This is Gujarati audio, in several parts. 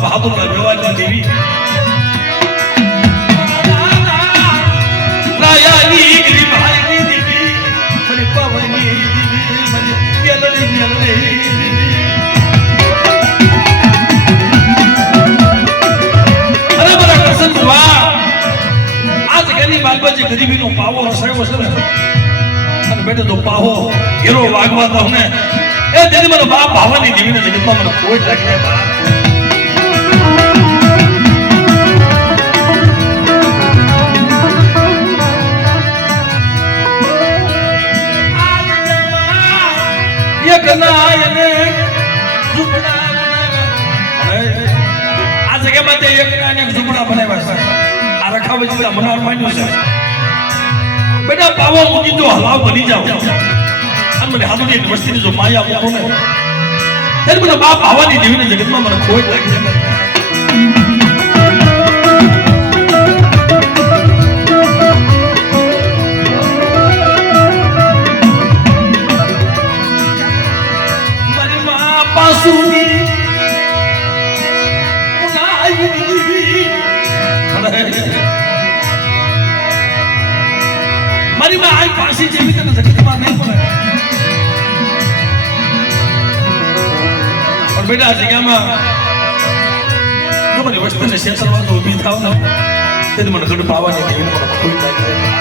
બહાદુર વ્યવહારની દેવી રાયાની ગરીબાઈની દેવી મને પવનની દેવી મને મેલડી મેલડી અરે બરા કસન વાહ આ જગ્યાની બાલબાજી ગરીબીનો પાવો રસાયો છે ને અને બેટો તો પાવો હીરો વાગવા દઉં ને એ તેથી મને બાપ ભાવાની દેવીને જગતમાં મને કોઈ લાગે બા બેટા પાવો મૂકી તો હલાવ બની જાવ અને મને હાથોની વસ્તીની જો માયા આપો ને ત્યારે મને બાપ આવવાની દેવીને જગતમાં મને કોઈ લાગે મારી મા પાસુની મારી માં આ પાસી જેવી તને જગતમાં નહીં પડે પણ બેટા જગ્યામાં જો મારી વસ્તુને શેતરવા તો ઊભી થાવ ને તેથી મને ગઢ પાવાની દેવીને મને કોઈ લાગે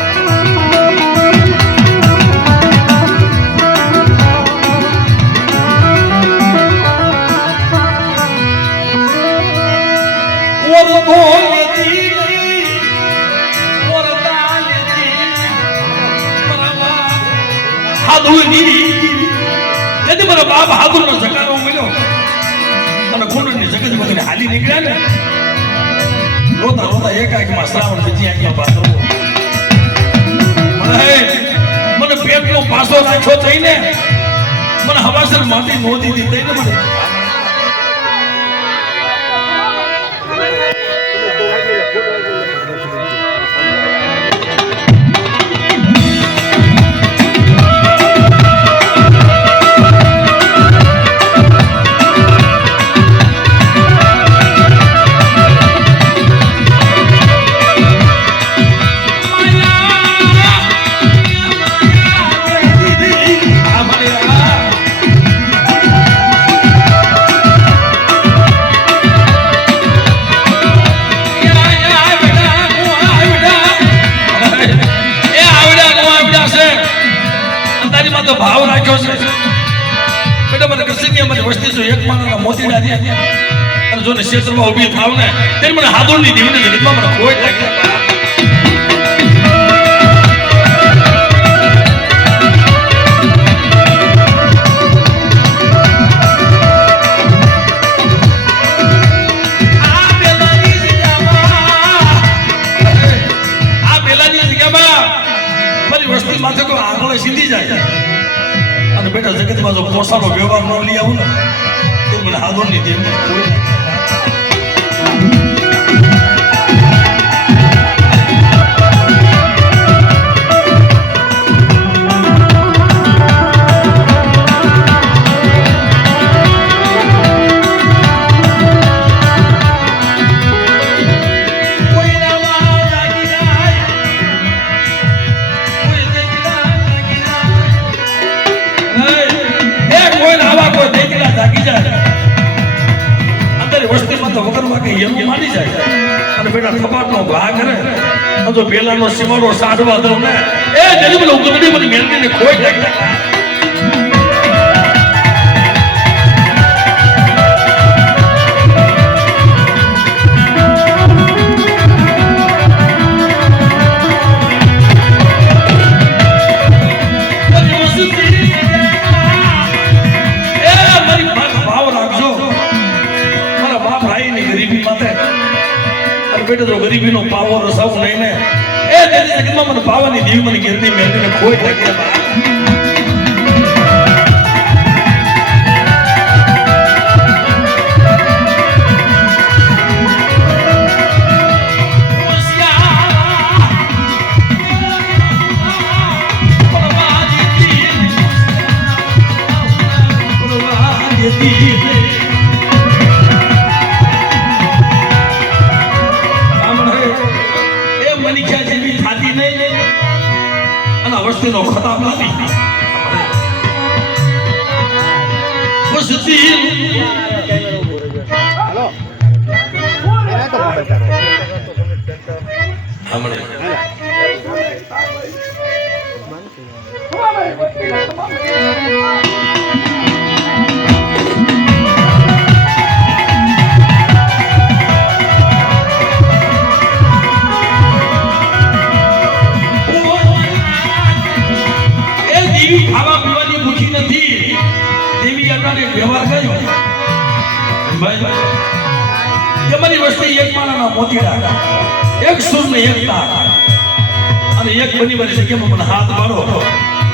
મારા બાપ હાથુર નો જકારો મળ્યો અને ખોડની જગત બધી હાલી નીકળ્યા ને રોતા રોતા એક આંખમાં શ્રાવણ બીજી આંખમાં પાથરો મને પેટનો પાસો નાખ્યો થઈને મને હવાસર માટી નોંધી દીધી ને મને ભાવ રાખ્યો છે બેટા મને કસી અમારી વસ્તી જો એક માના મોતીડા દે અને જો ને ક્ષેત્રમાં ઊભી થાવ ને ત્યારે મને હાદોરની દેવીને જગતમાં મને કોઈ લાગે આ બેલાની જગ્યામાં મારી વસ્તી માથે કોઈ આગળ સીધી જાય અને બેટા જગતમાં જો પોસાનો વ્યવહાર ન લઈ આવું ને તો મને હાદોરની દેવીને કોઈ જો પેલાનો સીમાડો સાડવા દઉં ને એ જરી મને ઉગડી મને મેલડીને ખોઈ લાગે મારી ભાવ રાખજો મારા બાપ ભાઈની ગરીબી બેટો તો ગરીબીનો પાવો રસાવું નહીં ને એ તેની જગતમાં મને પાવાની દેવી મને ગીરની મેળવીને ખોઈ લાગે બા નો ખતાબ નથી હેલો વ્યવહાર કર્યો તમારી વસ્તી એક માળાના મોતીડા એક સુર ને એક તાર અને એક બની બની જગ્યામાં મને હાથ મારો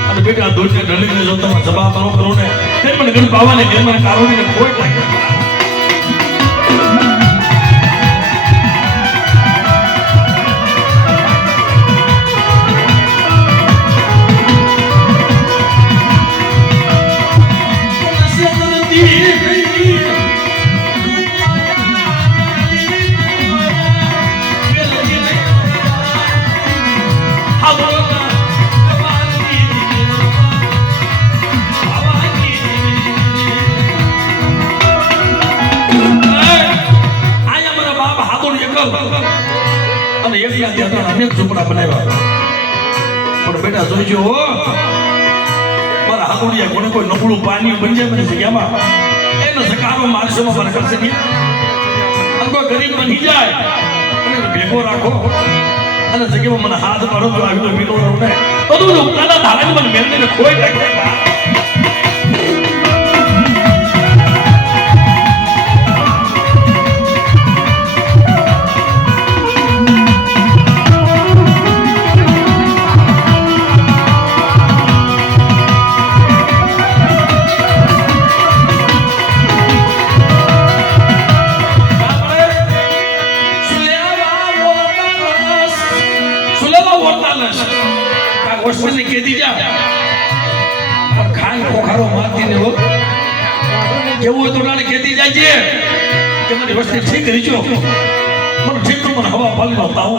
અને બેટા દૂરને ઢળીને જો તમે જવાબ ન કરો ને તે મને ગણ પાવાની ઘરમાં કારોડીને ખોટ લાગે અને એક ત્યાં અનેક ઝૂંપડા બનાવ્યા પણ બેટા જોઈજો મારા હાથોડિયા કોને કોઈ નબળું પાણી બની જાય મને જગ્યામાં એનો સકારો માર્ગસમાં મને કરશે નહીં અને કોઈ ગરીબ બની જાય અને ભેગો રાખો અને જગ્યામાં મને હાથ મારો તો આવી તો વીનો રહું ને બધું ઉપરાના ધારાને મને મેળવીને ખોઈ નાખે વર્ષને કેદી જા પણ ખાન ખોખારો મારતી ને હો કેવું હોય તો નાને કેદી જાજે કે મારી વસ્તી ઠીક રીચો મને ઠીક તો મને હવા પાલી નો તાવ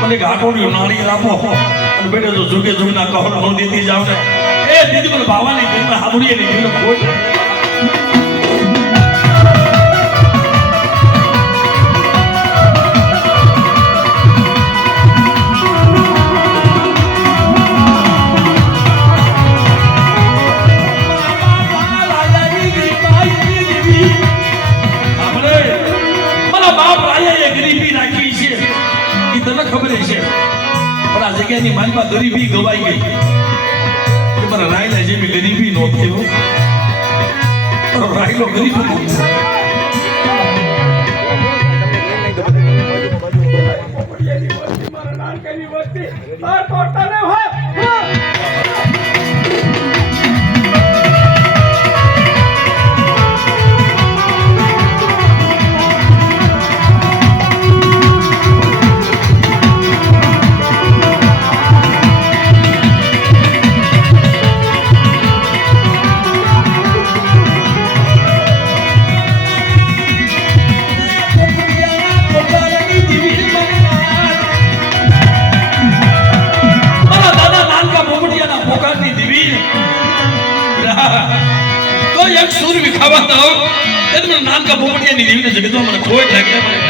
મને ઘાટોડી નાળી રાખો અને બેટે તો જુગે જુગના કહો નો દીધી જાવ ને એ દીદી મને ભાવાની દીદી હાબુડીએ ની દીનો કોઈ જગ્યાની માનમાં ગરીબી ગવાઈ ગઈ કે મારા રાયલા જેવી ગરીબી નો થયો રાયલો ગરીબ એક સૂર વિખાવા તો મને નાનકા પોપટિયાની દેવીને જગતમાં મને ખોટ લાગે મને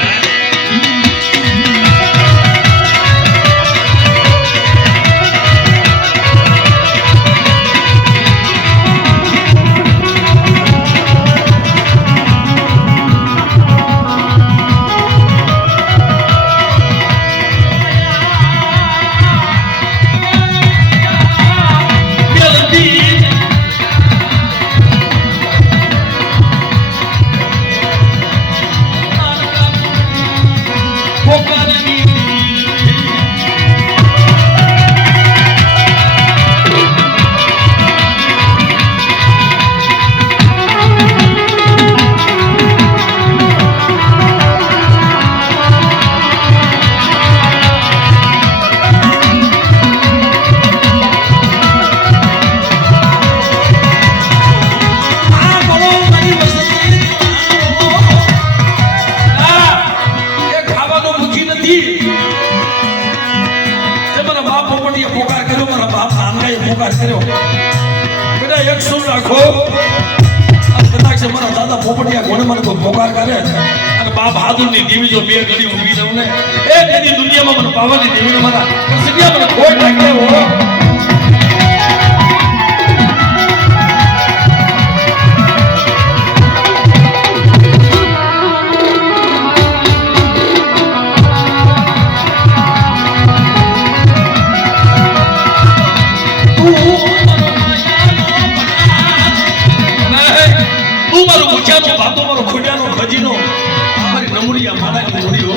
પોકાર કર્યો બેટા એક સુર રાખો કદાચ મારા દાદા પોપટિયા કોને મને કોઈ પોકાર કરે અને બા બહાદુરની દેવી જો બે ઘડી ઊભી રહું ને એ તેની દુનિયામાં મને પાવાની દેવીને મારા સગિયા મને ખોટ લાગે હો બાપો મારો ખોડિયાનો ખજીનો મારી નમુડિયા મારાની નમુડીઓ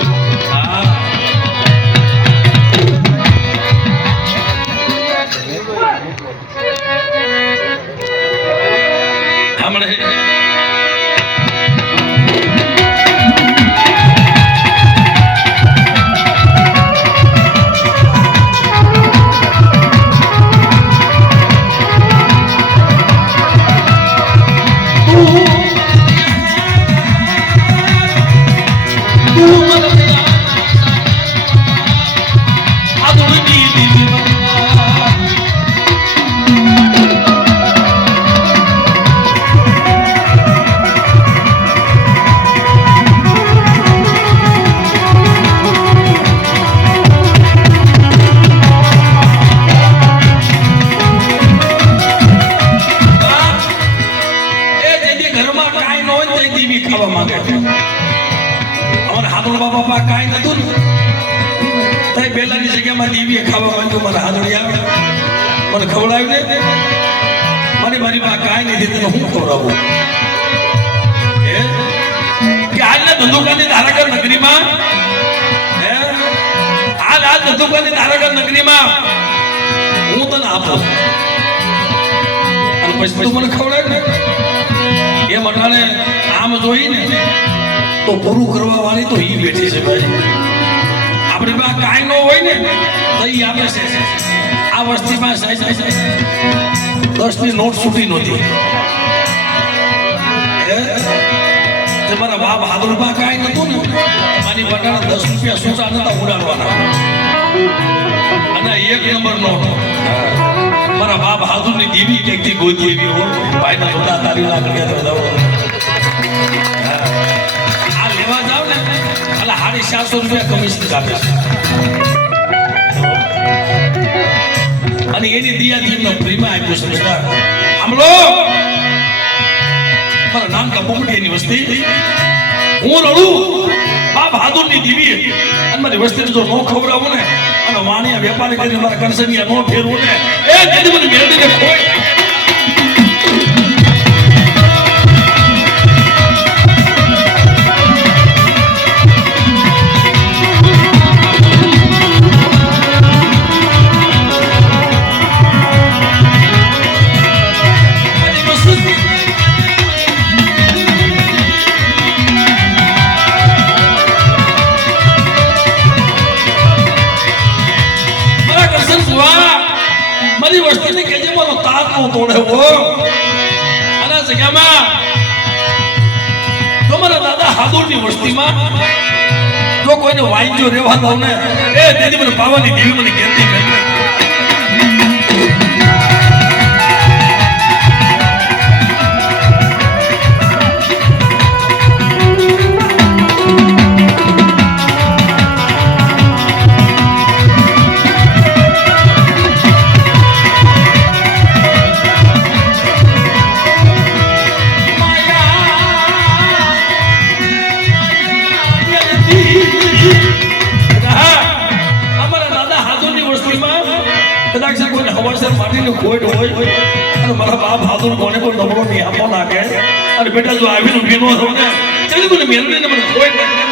પેલાની જગ્યામાં દીવીએ ખાવા માંગ્યો મારા હાથડી આવે મને ખવડાવ્યું ને મારી પાસે કાંઈ નથી તને હું ખવડાવું કે આજના ધંધુકાની ધારાકર નગરીમાં આજ ધંધુકાની ધારાકર નગરીમાં હું તને આપું અને પછી તું મને ખવડાવ્યું ને એ મટાને આમ જોઈને તો પૂરું કરવા વાળી તો ઈ બેઠી છે ભાઈ આપણી પાસે કાંઈ ન હોય ને તો ઈ આપે છે આ વસ્તીમાં 10ની નોટ છૂટી નહોતી મારા બાપ હાથમાં કાંઈ નતું ને મારી બટાણા 10 રૂપિયા છૂટા નતા ઉડાડવાના અને 1 નંબર નોટ મારા બાપ હાથુની દેવી ક્યાંકથી ગોતી એવી હો ભાઈના છોટા તારી લાખ આ લેવા જાવ ને એટલે 750 રૂપિયા કમિશન કાપે છે અને એની દિયાથી એમને ફ્રીમાં આપ્યું છે સાંભળો મારા નાનકા પોપટીની વસ્તી હું રડું બાપ બહાદુરની દેવી અને મારી વસ્તીને જો નો ખવડાવું ને અને વાણિયા વેપારી કરીને મારા કંસનિયા નો ફેરવું ને એ તેથી મને મેળવીને ખોઈ મારી વસ્તીને કેજે મારો તાર નો તોડે હો આના જગ્યામાં તમારા દાદા હાદુરની વસ્તીમાં જો કોઈને વાંજો રહેવા દઉં ને એ તેથી મને પાવાની દેવી મને કહેતી કરે ખોટ હોય અને મારા બાપ હાથુર કોને કોઈ નબળો નહીં આપવા લાગે અને બેટા જો આવીને ભીનો થયો ને મને મેળવીને મને ખોટ